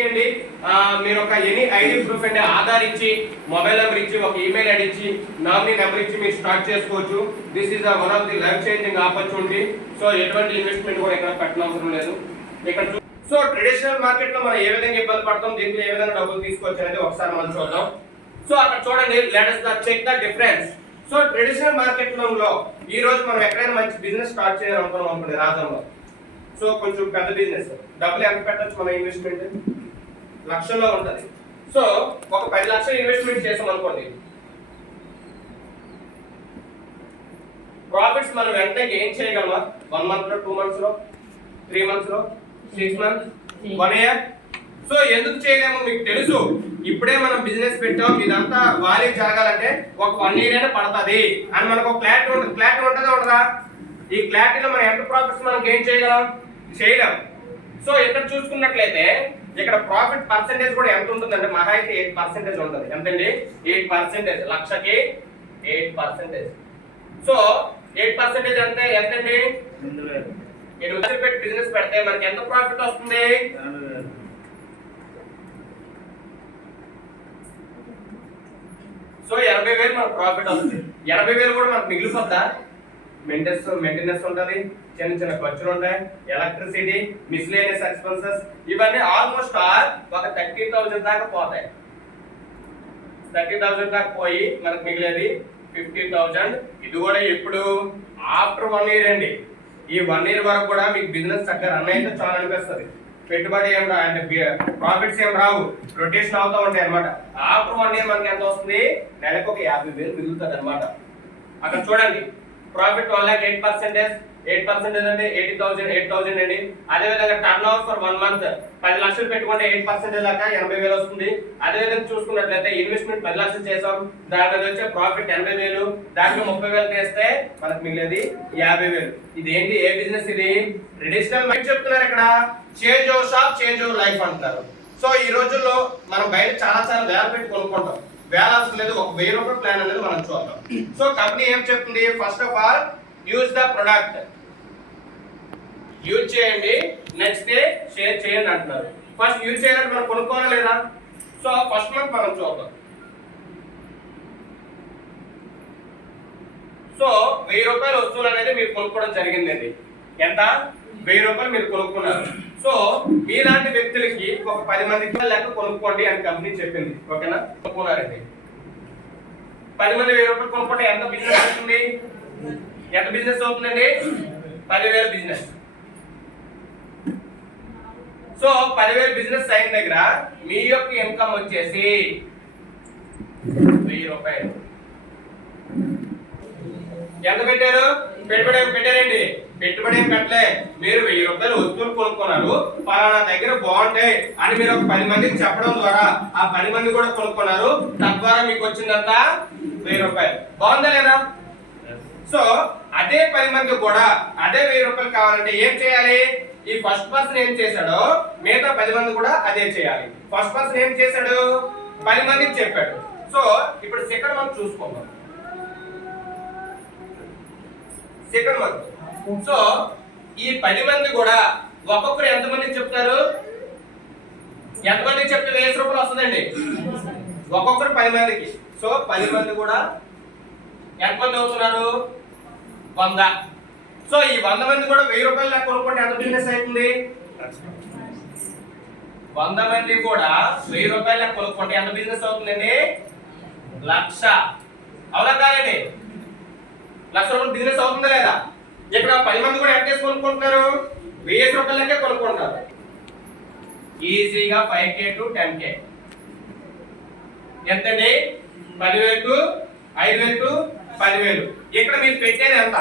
మీరు ఒక any ID proof అంటే ఆధార్ ఇచ్చి, మొబైల్ నెంబర్ ఇచ్చి, ఒక ఈమెయిల్ ఐడి ఇచ్చి, నామినీ నెంబర్ ఇచ్చి మీరు స్టార్ట్ చేసుకోవచ్చు. This is one of the life changing opportunity. So ఎటువంటి ఇన్వెస్ట్మెంట్ కూడా ఇక్కడ పెట్టనవసరం లేదు. ఇక్కడ సో ట్రెడిషనల్ మార్కెట్ లో మనం ఏ విధంగా ఇబ్బంది పడతాం, దీంట్లో ఏ విధంగా డబ్బులు తీసుకోవచ్చు అనేది ఒకసారి మనం చూద్దాం. సో అక్కడ చూడండి, let us check the difference. So traditional market లో ఈ రోజు మనం ఎక్కడైనా మంచి బిజినెస్ స్టార్ట్ చేయాలనుకున్నాం అనుకోండి రాజంలో. సో కొంచెం పెద్ద బిజినెస్, డబ్బులు ఎంత పెట్టచ్చు మన ఇన్వెస్ట్మెంట్ లక్షల్లో ఉంటది. సో ఒక 10 లక్షలు ఇన్వెస్ట్మెంట్ చేసాం అనుకోండి, ప్రాఫిట్స్ మనం వెంటనే గెయిన్ చేయగలమా? 1 మంత్ లో, 2 మంత్స్ లో, 3 మంత్స్ లో, 6 మంత్స్, 1 ఇయర్? సో ఎందుకు చేయలేము మీకు తెలుసు. ఇప్పుడే మనం బిజినెస్ పెట్టాం, ఇదంతా వాల్యూ జరగాలంటే ఒక 1 ఇయర్ అయినా పడుతుంది అని మనకు ఒక క్లారిటీ ఉంటుంది. క్లారిటీ ఉంటుందా ఉండదా? ఈ క్లారిటీలో మనం ఎంత ప్రాఫిట్స్ మనం గెయిన్ చేయగలం? చేయలేం. సో ఇక్కడ చూసుకున్నట్లయితే ఇక్కడ ప్రాఫిట్ పర్సెంటేజ్ కూడా ఎంత ఉంటుందంటే మహా అయితే 8% ఉంటుంది. ఎంతండి? 8%. లక్షకి 8%. సో 8% అంటే ఎంతండి? 7 లక్షలు పెట్టి బిజినెస్ పెడితే మనకి ఎంత ప్రాఫిట్ వస్తుంది? సో 80,000 మనకు ప్రాఫిట్ వస్తుంది. 80,000 కూడా మనకు మిగిలిపోద్దా? మెయింటెనెన్స్ ఉంటుంది, చిన్న చిన్న ఖర్చులు ఉంటాయి, ఎలక్ట్రిసిటీ, మిస్లేనియస్ ఎక్స్పెన్సెస్, ఇవన్నీ ఆల్మోస్ట్ ఒక 30,000 దాకా పోతాయి. 30,000 దాకా పోయి మనకు మిగిలేది 50,000. ఇది కూడా ఎప్పుడు? ఆఫ్టర్ 1 ఇయర్ అండి. ఈ 1 ఇయర్ వరకు కూడా మీకు బిజినెస్ చక్కగా రన్ అయితే చాలా అనిపిస్తుంది. పెట్టుబడి ఏం రా అంటే ప్రాఫిట్స్ ఏం రావు, రొటేషన్ అవుతూ ఉంటాయి అనమాట. ఆఫ్టర్ 1 ఇయర్ మనకి ఎంత వస్తుంది? నెలకు ఒక 50,000 మిగులుతుంది అనమాట. అక్కడ చూడండి, ప్రాఫిట్ 1,08%. 8% అంటే 8,000 అండి. అదే విధంగా టర్న్ ఓవర్ ఫర్ 1 మంత్ 10 లక్షలు పెట్టుకుంటే 8% దాకా 80,000 వస్తుంది. అదే విధంగా చూసుకున్నట్లయితే ఇన్వెస్ట్మెంట్ 10 లక్షలు చేసాం, దాని మీద వచ్చే ప్రాఫిట్ 80,000, దాంట్లో 30,000 చేస్తే మనకు మిగిలేది 50,000. ఇది ఏంటి? ఏ బిజినెస్ ఇది? ట్రెడిషనల్ మైండ్ చెప్తున్నారు ఇక్కడ. Change your shop, change your life అంటారు. సో ఈ రోజుల్లో మనం బయట చాలా వేల పెట్టి కొనుక్కుంటాం. వేల అవసరం లేదు, ఒక 1000 రూపాయల ప్లాన్ అనేది మనం చూద్దాం. సో కంపెనీ ఏం చెప్తుంది? First of all use the product, use చేయండి, నెక్స్ట్ డే షేర్ చేయండి అంటున్నారు. ఫస్ట్ యూజ్ చేయాలంటే మనం కొనుక్కోవాలా లేదా? సో ఫస్ట్ మంత్ మనం చూద్దాం. సో 1000 రూపాయల వస్తువులు అనేది మీరు కొనుక్కోవడం జరిగిందండి. ఎంత? 1000 రూపాయలు మీరు కొనుక్కున్నారు. సో మీలాంటి వ్యక్తులకి ఒక 10 మందికి లెక్క కొనుక్కోండి అని కంపెనీ చెప్పింది. ఓకేనా? కొనుక్కున్నారండి 10 మంది 1000 రూపాయలు కొనుక్కుంటే ఎంత బిజినెస్ అవుతుంది? ఎంత బిజినెస్ అవుతుందండి? 10,000 బిజినెస్. సో 10,000 బిజినెస్ అయిన దగ్గర మీ యొక్క ఇన్కమ్ వచ్చేసి 1000 రూపాయలు. ఎంత పెట్టారు? పెట్టుబడి పెట్టారండి. పెట్టుబడి ఏం పెట్టలే, మీరు 1000 రూపాయలు వస్తువులు కొనుక్కున్నారు, పలానా దగ్గర బాగుంటాయి అని మీరు ఒక 10 మందికి చెప్పడం ద్వారా ఆ 10 మంది కూడా కొనుక్కున్నారు. తద్వారా మీకు వచ్చిందంతా 1000 రూపాయలు. బాగుందా లేదా? సో అదే 10 మంది కూడా అదే 1000 రూపాయలు కావాలంటే ఏం చేయాలి? ఈ ఫస్ట్ పర్సన్ ఏం చేశాడో మిగతా 10 మంది కూడా అదే చేయాలి. ఫస్ట్ పర్సన్ ఏం చేశాడు? 10 మందికి చెప్పాడు. సో ఇప్పుడు సెకండ్ మంత్ చూసుకుందాం. Second month. సో ఈ 10 మంది కూడా ఒక్కొక్కరు ఎంతమందికి చెప్తారు? ఎంతమందికి చెప్తే 1000 రూపాయలు వస్తుందండి? ఒక్కొక్కరు 10 మందికి. సో 10 మంది కూడా ఎంతమంది అవుతున్నారు? 100. సో ఈ 100 మంది కూడా 1000 రూపాయలు లెక్క కొనుక్కుంటే ఎంత బిజినెస్ అవుతుంది? 100 మంది కూడా 1000 రూపాయలు లెక్క కొనుక్కుంటే ఎంత బిజినెస్ అవుతుందండి? 1,00,000. అవునా కాదండి? 1,00,000 రూపాయలు బిజినెస్ అవుతుందా లేదా? ఇక్కడ 10 మంది కూడా ఎంత కొనుక్కుంటున్నారు? 1000 రూపాయల లెక్క కొనుక్కుంటారు. ఈజీగా 5K to 10K. ఎంతండి? 10,000 to 5,000 to 10,000. ఇక్కడ మీరు పెట్టేది ఎంత?